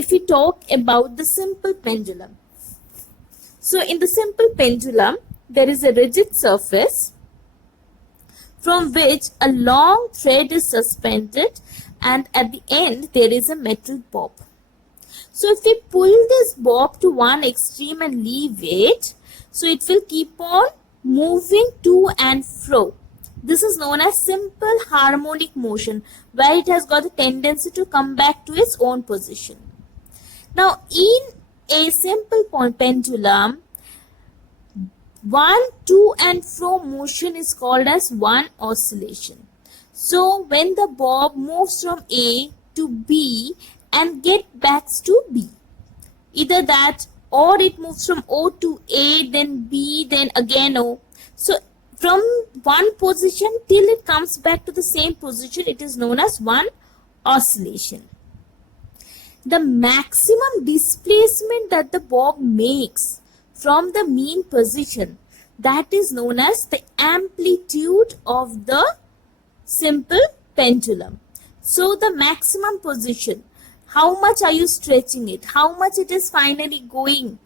if we talk about the simple pendulum. So in the simple pendulum, there is a rigid surface from which a long thread is suspended, and at the end there is a metal bob. So if we pull this bob to one extreme and leave it, so it will keep on moving to and fro. This is known as simple harmonic motion, where it has got a tendency to come back to its own position. Now in a simple pendulum, one to and fro motion is called as one oscillation. So when the bob moves from A to B and get back to B, either that or it moves from O to A, then B, then again O. So from one position till it comes back to the same position, it is known as one oscillation. The maximum displacement that the bob makes from the mean position, that is known as the amplitude of the simple pendulum. So the maximum position, how much are you stretching it, how much it is finally going,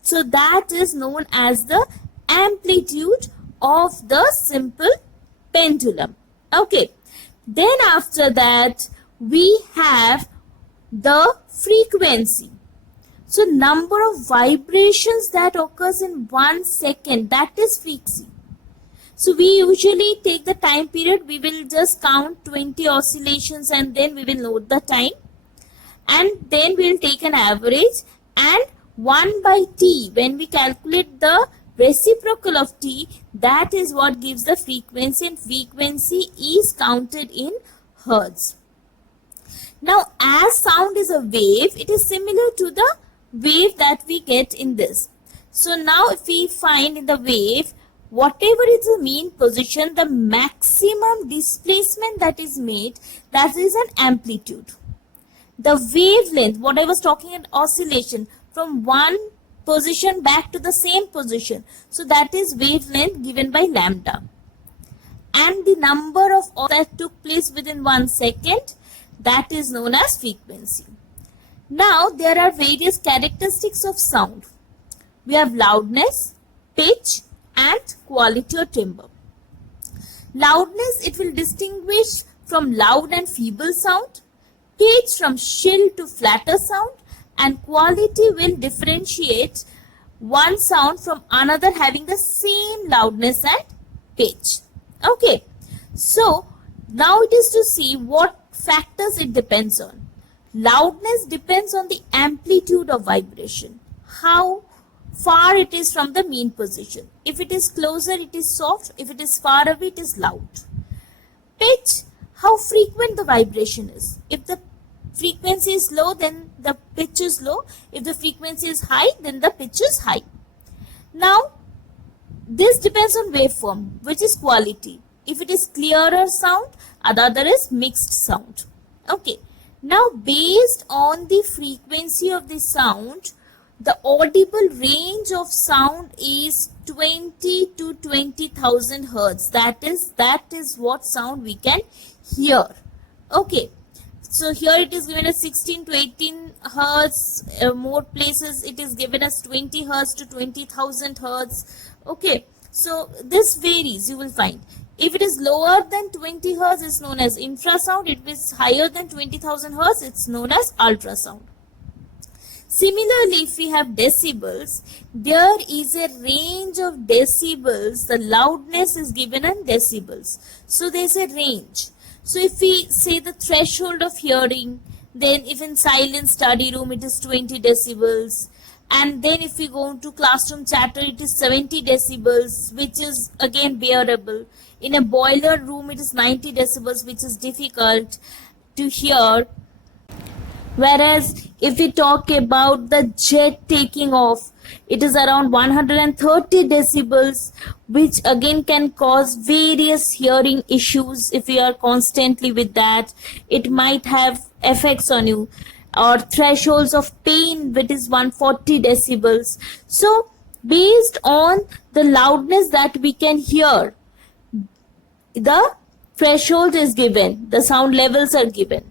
so that is known as the amplitude of the simple pendulum. Okay, then after that we have the frequency. So number of vibrations that occurs in 1 second, that is frequency. So we usually take the time period, we will just count 20 oscillations and then we will note the time, and then we will take an average, and 1 by t, when we calculate the reciprocal of t, that is what gives the frequency, and frequency is counted in hertz. Now as sound is a wave, it is similar to the wave that we get in this. So now if we find in the wave, whatever is the mean position, the maximum displacement that is made, that is an amplitude. The wavelength, what I was talking in oscillation, from one position back to the same position, so that is wavelength given by lambda. And the number of that took place within 1 second, that is known as frequency. Now there are various characteristics of sound. We have loudness, pitch, and quality or timbre. Loudness, it will distinguish from loud and feeble sound, pitch from shrill to flatter sound, and quality will differentiate one sound from another having the same loudness and pitch. Okay, so now it is to see what factors it depends on. Loudness depends on the amplitude of vibration, how far it is from the mean position. If it is closer, it is soft. If it is far away, it is loud. Pitch, how frequent the vibration is. If the frequency is low, then the pitch is low. If the frequency is high, then the pitch is high. Now, this depends on waveform, which is quality. If it is clearer sound, the other is mixed sound. Okay. Now, based on the frequency of the sound, the audible range of sound is 20 to 20,000 hertz. That is what sound we can hear. Okay. So here it is given as 16 to 18 hertz. More places it is given as 20 hertz to 20,000 hertz. Okay. So this varies, you will find. If it is lower than 20 hertz, it's known as infrasound. If it is higher than 20,000 hertz, it's known as ultrasound. Similarly, if we have decibels, there is a range of decibels. The loudness is given in decibels. So there is a range. So if we say the threshold of hearing, then if in silent study room, it is 20 decibels. And then if we go into classroom chatter, it is 70 decibels, which is again bearable. In a boiler room, it is 90 decibels, which is difficult to hear. Whereas if we talk about the jet taking off, it is around 130 decibels, which again can cause various hearing issues if you are constantly with that. It might have effects on you. Or thresholds of pain, which is 140 decibels. So based on the loudness that we can hear, the threshold is given, the sound levels are given.